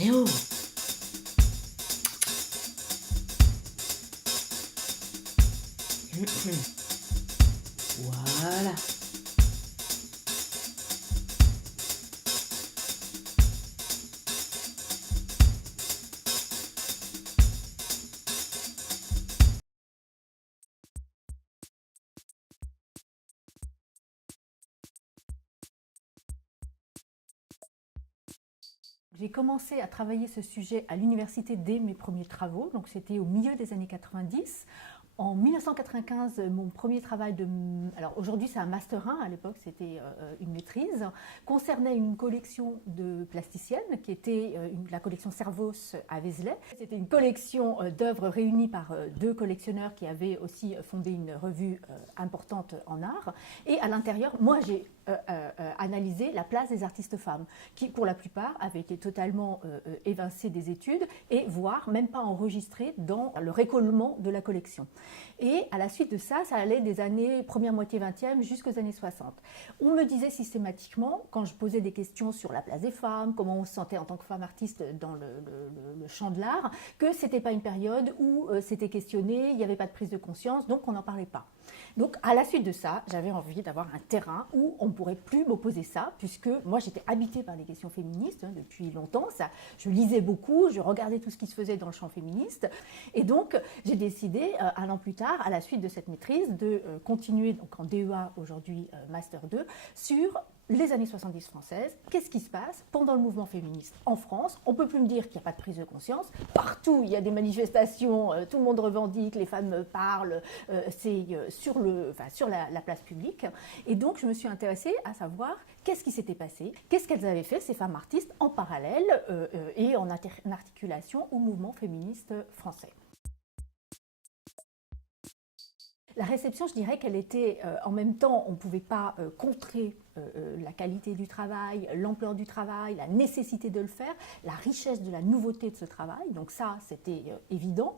Néo. Voilà. J'ai commencé à travailler ce sujet à l'université dès mes premiers travaux, donc c'était au milieu des années 90. En 1995, mon premier travail alors aujourd'hui c'est un Master 1, à l'époque c'était une maîtrise, concernait une collection de plasticiennes qui était la collection Servos à Vézelay. C'était une collection d'œuvres réunies par deux collectionneurs qui avaient aussi fondé une revue importante en art. Et à l'intérieur, moi j'ai analysé la place des artistes femmes, qui pour la plupart avaient été totalement évincées des études et voire même pas enregistrées dans le récollement de la collection. Et à la suite de ça, ça allait des années première moitié 20e jusqu'aux années 60. On me disait systématiquement, quand je posais des questions sur la place des femmes, comment on se sentait en tant que femme artiste dans le champ de l'art, que c'était pas une période où c'était questionné, il n'y avait pas de prise de conscience, donc on n'en parlait pas. Donc à la suite de ça, j'avais envie d'avoir un terrain où on ne pourrait plus m'opposer ça, puisque moi j'étais habitée par les questions féministes depuis longtemps. Ça, je lisais beaucoup, je regardais tout ce qui se faisait dans le champ féministe. Et donc j'ai décidé, un an plus tard, à la suite de cette maîtrise, de continuer donc en DEA, aujourd'hui Master 2, sur les années 70 françaises. Qu'est-ce qui se passe pendant le mouvement féministe en France? On ne peut plus me dire qu'il n'y a pas de prise de conscience. Partout, il y a des manifestations, tout le monde revendique, les femmes parlent, c'est sur la place publique. Et donc, je me suis intéressée à savoir qu'est-ce qui s'était passé, qu'est-ce qu'elles avaient fait, ces femmes artistes, en parallèle et en articulation au mouvement féministe français. La réception, je dirais qu'elle était, en même temps, on ne pouvait pas contrer la qualité du travail, l'ampleur du travail, la nécessité de le faire, la richesse de la nouveauté de ce travail, donc ça c'était évident.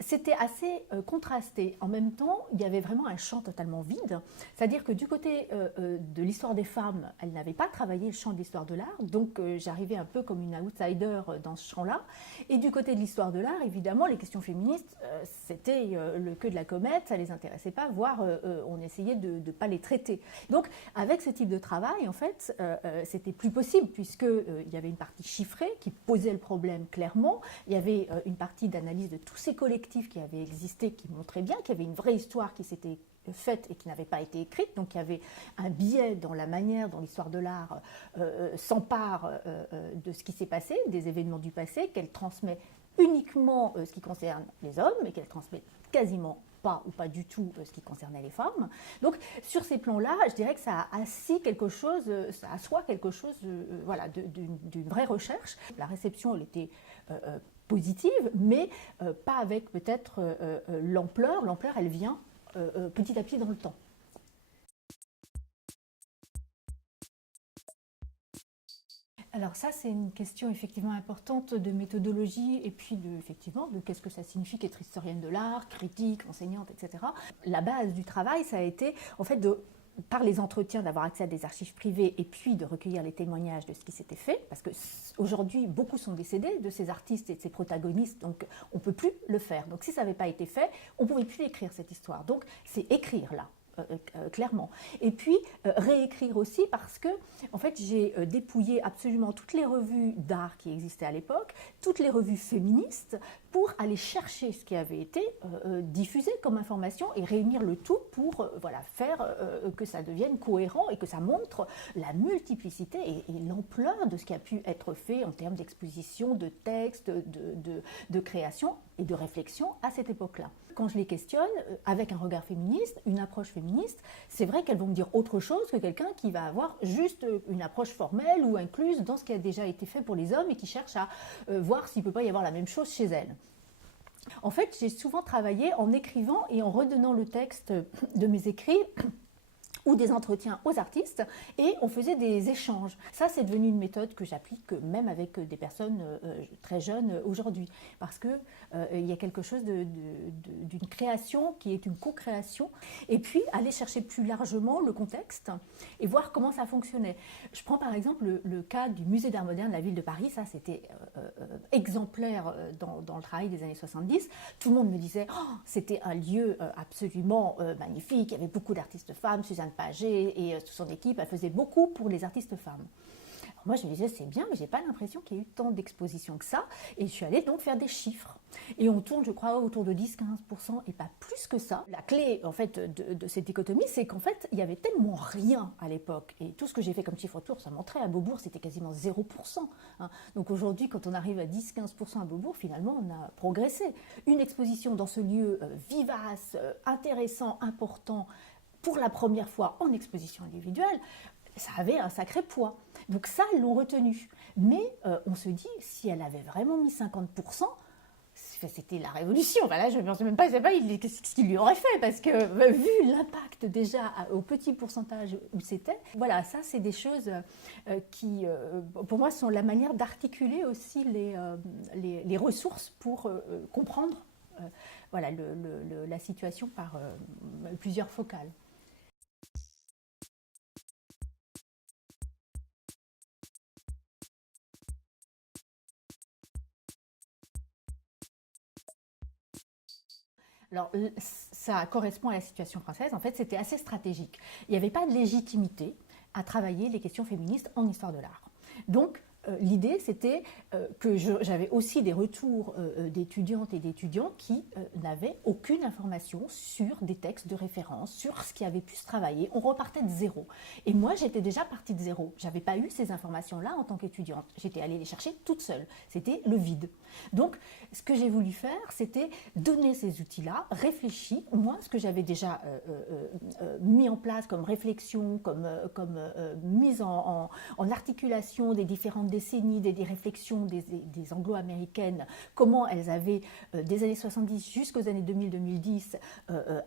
C'était assez contrasté. En même temps, il y avait vraiment un champ totalement vide, c'est-à-dire que du côté de l'histoire des femmes, elles n'avaient pas travaillé le champ de l'histoire de l'art, donc j'arrivais un peu comme une outsider dans ce champ-là. Et du côté de l'histoire de l'art, évidemment, les questions féministes, c'était le queue de la comète, ça les intéressait pas, voire on essayait de ne pas les traiter. Donc avec ce type de travail, en fait, c'était plus possible, puisqu'il y avait une partie chiffrée qui posait le problème clairement, il y avait une partie d'analyse de tous ces collectifs qui avaient existé, qui montraient bien qu'il y avait une vraie histoire qui s'était faite et qui n'avait pas été écrite, donc il y avait un biais dans la manière dont l'histoire de l'art s'empare de ce qui s'est passé, des événements du passé, qu'elle transmet uniquement ce qui concerne les hommes, et qu'elle transmet quasiment pas ou pas du tout ce qui concernait les femmes. Donc sur ces plans-là, je dirais que ça a assis quelque chose, ça assoit quelque chose voilà, d'une vraie recherche. La réception, elle était positive, mais pas avec peut-être l'ampleur. L'ampleur, elle vient petit à petit dans le temps. Alors ça, c'est une question effectivement importante de méthodologie et puis effectivement, de qu'est-ce que ça signifie qu'être historienne de l'art, critique, enseignante, etc. La base du travail, ça a été en fait par les entretiens, d'avoir accès à des archives privées et puis de recueillir les témoignages de ce qui s'était fait, parce qu'aujourd'hui, beaucoup sont décédés de ces artistes et de ces protagonistes, donc on ne peut plus le faire. Donc si ça n'avait pas été fait, on ne pourrait plus écrire cette histoire. Donc c'est écrire là. Clairement. Et puis réécrire aussi parce que en fait j'ai dépouillé absolument toutes les revues d'art qui existaient à l'époque, toutes les revues féministes pour aller chercher ce qui avait été diffusé comme information et réunir le tout pour voilà, faire que ça devienne cohérent et que ça montre la multiplicité et l'ampleur de ce qui a pu être fait en termes d'exposition, de textes, de création et de réflexion à cette époque-là. Quand je les questionne, avec un regard féministe, une approche féministe, c'est vrai qu'elles vont me dire autre chose que quelqu'un qui va avoir juste une approche formelle ou incluse dans ce qui a déjà été fait pour les hommes et qui cherche à voir s'il ne peut pas y avoir la même chose chez elles. En fait, j'ai souvent travaillé en écrivant et en redonnant le texte de mes écrits ou des entretiens aux artistes et on faisait des échanges. Ça, c'est devenu une méthode que j'applique même avec des personnes très jeunes aujourd'hui parce que il y a quelque chose d'une création qui est une co-création et puis aller chercher plus largement le contexte et voir comment ça fonctionnait. Je prends par exemple le cas du musée d'art moderne de la ville de Paris, ça c'était exemplaire dans le travail des années 70. Tout le monde me disait oh, c'était un lieu absolument magnifique, il y avait beaucoup d'artistes femmes, Suzanne Paget et son équipe, elle faisait beaucoup pour les artistes femmes. Alors moi je me disais c'est bien, mais j'ai pas l'impression qu'il y ait eu tant d'expositions que ça, et je suis allée donc faire des chiffres. Et on tourne, je crois, autour de 10-15% et pas plus que ça. La clé, en fait, de cette dichotomie, c'est qu'en fait, il y avait tellement rien à l'époque. Et tout ce que j'ai fait comme chiffre autour, ça montrait à Beaubourg, c'était quasiment 0%. Hein. Donc aujourd'hui, quand on arrive à 10-15% à Beaubourg, finalement, on a progressé. Une exposition dans ce lieu vivace, intéressant, important, pour la première fois en exposition individuelle, ça avait un sacré poids. Donc ça, ils l'ont retenu. Mais on se dit, si elle avait vraiment mis 50%, c'était la révolution. Enfin là, je ne pensais même pas ce qu'il lui aurait fait, parce que vu l'impact déjà au petit pourcentage où c'était, voilà, ça c'est des choses qui, pour moi, sont la manière d'articuler aussi les ressources pour comprendre voilà, la situation par plusieurs focales. Alors, ça correspond à la situation française. En fait, c'était assez stratégique. Il n'y avait pas de légitimité à travailler les questions féministes en histoire de l'art. Donc, l'idée, c'était que j'avais aussi des retours d'étudiantes et d'étudiants qui n'avaient aucune information sur des textes de référence, sur ce qui avait pu se travailler. On repartait de zéro. Et moi, j'étais déjà partie de zéro. Je n'avais pas eu ces informations-là en tant qu'étudiante. J'étais allée les chercher toute seule. C'était le vide. Donc, ce que j'ai voulu faire, c'était donner ces outils-là, réfléchis. Moi, ce que j'avais déjà mis en place comme réflexion, comme mise en articulation des différentes décennies, des réflexions des anglo-américaines, comment elles avaient, des années 70 jusqu'aux années 2000-2010,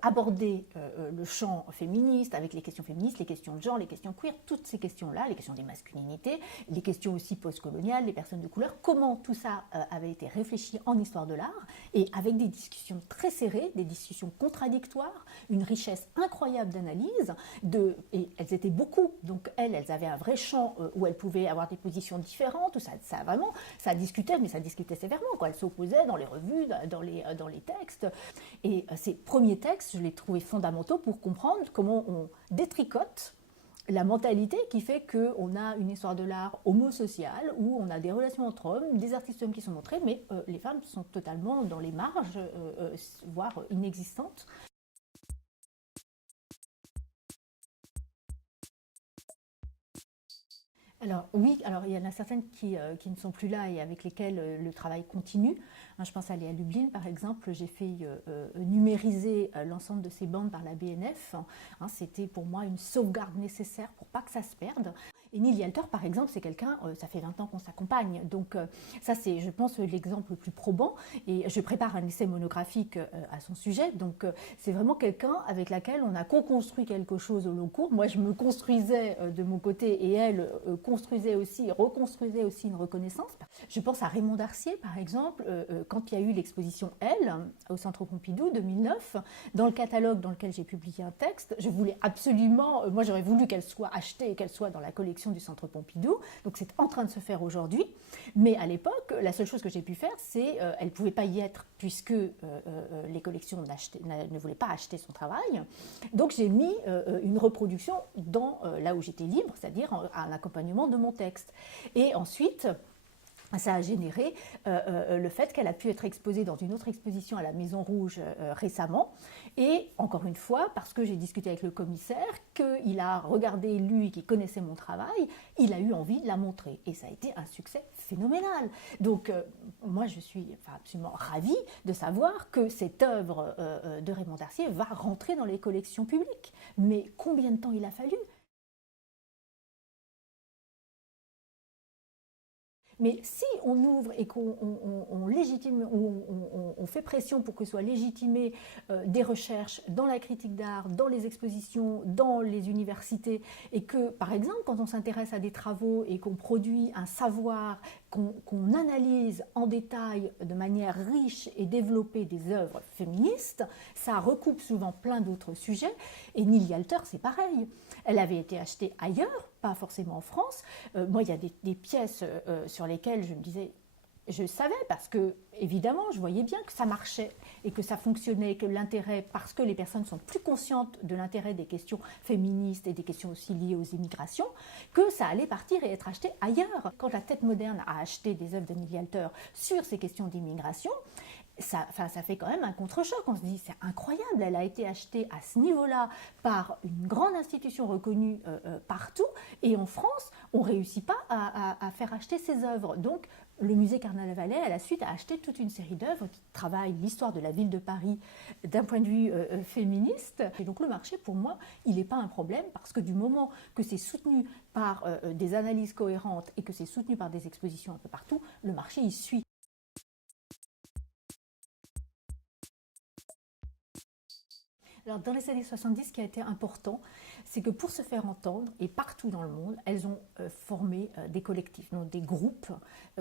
abordé le champ féministe, avec les questions féministes, les questions de genre, les questions queer, toutes ces questions-là, les questions des masculinités, les questions aussi post-coloniales, les personnes de couleur, comment tout ça avait été réfléchi en histoire de l'art, et avec des discussions très serrées, des discussions contradictoires, une richesse incroyable d'analyse, et elles étaient beaucoup, donc elles avaient un vrai champ où elles pouvaient avoir des positions différentes, tout ça vraiment, ça discutait, mais ça discutait sévèrement, quoi. Elles s'opposaient dans les revues, dans les textes, et ces premiers textes, je les trouvais fondamentaux pour comprendre comment on détricote la mentalité qui fait qu'on a une histoire de l'art homosociale, où on a des relations entre hommes, des artistes hommes qui sont montrés, mais les femmes sont totalement dans les marges, voire inexistantes. Alors oui, alors il y en a certaines qui ne sont plus là et avec lesquelles le travail continue. Je pense à Léa Lublin par exemple, j'ai fait numériser l'ensemble de ces bandes par la BNF. C'était pour moi une sauvegarde nécessaire pour pas que ça se perde. Et Neil Yalter, par exemple, c'est quelqu'un, ça fait 20 ans qu'on s'accompagne, donc ça c'est, je pense, l'exemple le plus probant, et je prépare un essai monographique à son sujet, donc c'est vraiment quelqu'un avec laquelle on a co-construit quelque chose au long cours. Moi je me construisais de mon côté, et elle construisait aussi, reconstruisait aussi une reconnaissance. Je pense à Raymond Darcier, par exemple, quand il y a eu l'exposition Elle, au Centre Pompidou, 2009, dans le catalogue dans lequel j'ai publié un texte, je voulais absolument, moi j'aurais voulu qu'elle soit achetée et qu'elle soit dans la collection du Centre Pompidou, donc c'est en train de se faire aujourd'hui, mais à l'époque, la seule chose que j'ai pu faire, c'est, elle ne pouvait pas y être puisque les collections ne voulaient pas acheter son travail, donc j'ai mis une reproduction là où j'étais libre, c'est-à-dire un accompagnement de mon texte. Et ensuite, ça a généré le fait qu'elle a pu être exposée dans une autre exposition à la Maison Rouge récemment. Et encore une fois, parce que j'ai discuté avec le commissaire, qu'il a regardé, lui, qui connaissait mon travail, il a eu envie de la montrer. Et ça a été un succès phénoménal. Donc moi, je suis absolument ravie de savoir que cette œuvre de Raymond Darcier va rentrer dans les collections publiques. Mais combien de temps il a fallu ? Mais si on ouvre et qu'on légitime, on fait pression pour que soient légitimées des recherches dans la critique d'art, dans les expositions, dans les universités, et que, par exemple, quand on s'intéresse à des travaux et qu'on produit un savoir, qu'on analyse en détail de manière riche et développée des œuvres féministes, ça recoupe souvent plein d'autres sujets. Et Nili Alter, c'est pareil. Elle avait été achetée ailleurs, pas forcément en France. Moi, il y a des pièces sur lesquelles je me disais, je savais parce que, évidemment, je voyais bien que ça marchait et que ça fonctionnait, que l'intérêt, parce que les personnes sont plus conscientes de l'intérêt des questions féministes et des questions aussi liées aux immigrations, que ça allait partir et être acheté ailleurs. Quand la Tête moderne a acheté des œuvres de Nili Alter sur ces questions d'immigration, ça fait quand même un contre-choc. On se dit, c'est incroyable, elle a été achetée à ce niveau-là par une grande institution reconnue partout, et en France, on ne réussit pas à faire acheter ses œuvres. Donc, le musée Carnavalet, à la suite, a acheté toute une série d'œuvres qui travaillent l'histoire de la ville de Paris d'un point de vue féministe. Et donc, le marché, pour moi, il n'est pas un problème, parce que du moment que c'est soutenu par des analyses cohérentes et que c'est soutenu par des expositions un peu partout, le marché, il suit. Alors, dans les années 70, ce qui a été important, c'est que pour se faire entendre, et partout dans le monde, elles ont formé des collectifs, donc des groupes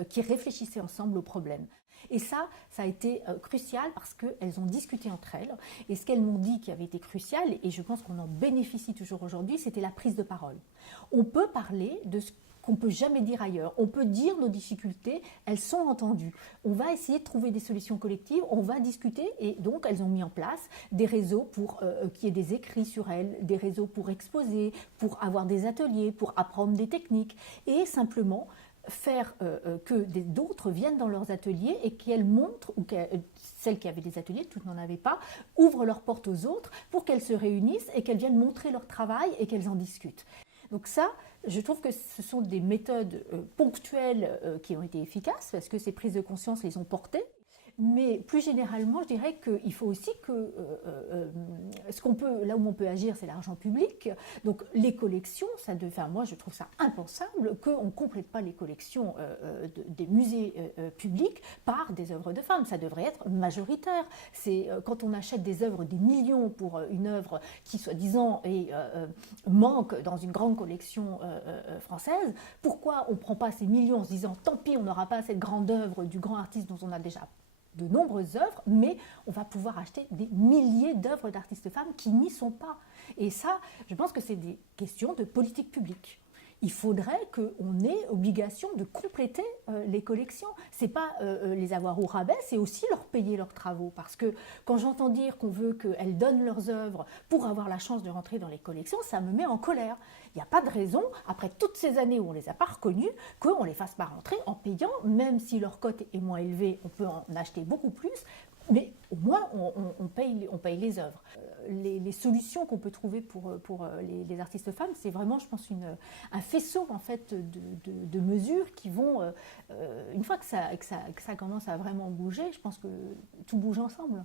qui réfléchissaient ensemble aux problèmes. Et ça a été crucial parce qu'elles ont discuté entre elles. Et ce qu'elles m'ont dit qui avait été crucial, et je pense qu'on en bénéficie toujours aujourd'hui, c'était la prise de parole. On peut parler de ce qu'on ne peut jamais dire ailleurs. On peut dire nos difficultés, elles sont entendues. On va essayer de trouver des solutions collectives, on va discuter, et donc elles ont mis en place des réseaux pour qu'il y ait des écrits sur elles, des réseaux pour exposer, pour avoir des ateliers, pour apprendre des techniques, et simplement faire que d'autres viennent dans leurs ateliers et qu'elles montrent, ou celles qui avaient des ateliers, toutes n'en avaient pas, ouvrent leurs portes aux autres pour qu'elles se réunissent et qu'elles viennent montrer leur travail et qu'elles en discutent. Donc ça, je trouve que ce sont des méthodes ponctuelles qui ont été efficaces parce que ces prises de conscience les ont portées. Mais plus généralement, je dirais qu'il faut aussi que là où on peut agir, c'est l'argent public. Donc les collections, moi je trouve ça impensable qu'on ne complète pas les collections des musées publics par des œuvres de femmes. Ça devrait être majoritaire. C'est quand on achète des œuvres, des millions pour une œuvre qui soi-disant manque dans une grande collection française, pourquoi on ne prend pas ces millions en se disant tant pis, on n'aura pas cette grande œuvre du grand artiste dont on a déjà de nombreuses œuvres, mais on va pouvoir acheter des milliers d'œuvres d'artistes femmes qui n'y sont pas. Et ça, je pense que c'est des questions de politique publique. Il faudrait qu'on ait obligation de compléter les collections. Ce n'est pas les avoir au rabais, c'est aussi leur payer leurs travaux. Parce que quand j'entends dire qu'on veut qu'elles donnent leurs œuvres pour avoir la chance de rentrer dans les collections, ça me met en colère. Il n'y a pas de raison, après toutes ces années où on ne les a pas reconnues, qu'on ne les fasse pas rentrer en payant, même si leur cote est moins élevée, on peut en acheter beaucoup plus, mais au moins on paye les œuvres. Les solutions qu'on peut trouver pour les artistes femmes, c'est vraiment, je pense, un faisceau en fait, de mesures qui vont, une fois que ça commence à vraiment bouger, je pense que tout bouge ensemble.